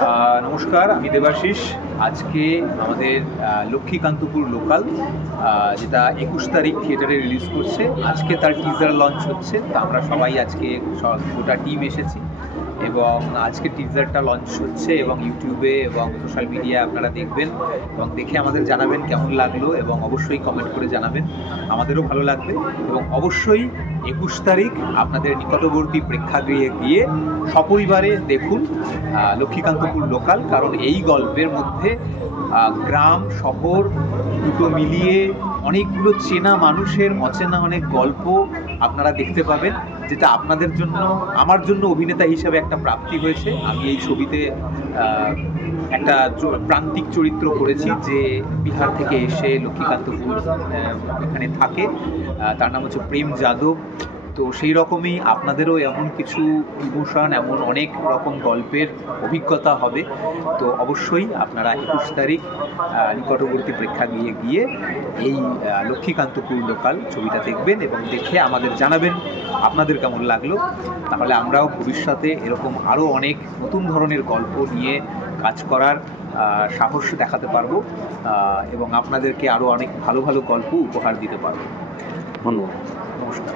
নমস্কার, আমি দেবাশিস। আজকে আমাদের লক্ষ্মীকান্তপুর লোকাল, যেটা 21 তারিখ থিয়েটারে রিলিজ করছে, আজকে তার টিজার লঞ্চ হচ্ছে। তো আমরা সবাই আজকে গোটা টিম এসেছি এবং আজকে টিজারটা লঞ্চ হচ্ছে এবং ইউটিউবে এবং সোশ্যাল মিডিয়ায় আপনারা দেখবেন এবং দেখে আমাদের জানাবেন কেমন লাগলো এবং অবশ্যই কমেন্ট করে জানাবেন, আমাদেরও ভালো লাগবে। এবং অবশ্যই 21 তারিখ আপনাদের নিকটবর্তী প্রেক্ষাগৃহে গিয়ে সপরিবারে দেখুন লক্ষ্মীকান্তপুর লোকাল, কারণ এই গল্পের মধ্যে গ্রাম শহর দুটো মিলিয়ে অনেকগুলো চেনা মানুষের অচেনা অনেক গল্প আপনারা দেখতে পাবেন, যেটা আপনাদের জন্য, আমার জন্য অভিনেতা হিসাবে একটা প্রাপ্তি হয়েছে। আমি এই ছবিতে একটা প্রান্তিক চরিত্র করেছি, যে বিহার থেকে এসে লক্ষ্মীকান্তপুর এখানে থাকে। তার নাম হচ্ছে প্রেম যাদব। তো সেই রকমই আপনাদেরও এমন কিছু ইমোশন, এমন অনেক রকম গল্পের অভিজ্ঞতা হবে। তো অবশ্যই আপনারা 21 তারিখ নিকটবর্তী প্রেক্ষাগৃহে গিয়ে এই লক্ষ্মীকান্তপুর লোকাল ছবিটা দেখবেন এবং দেখে আমাদের জানাবেন আপনাদের কেমন লাগলো। তাহলে আমরাও ভবিষ্যতে এরকম আরও অনেক নতুন ধরনের গল্প নিয়ে কাজ করার সাহস দেখাতে পারবো এবং আপনাদেরকে আরও অনেক ভালো ভালো গল্প উপহার দিতে পারবো। ধন্যবাদ, নমস্কার।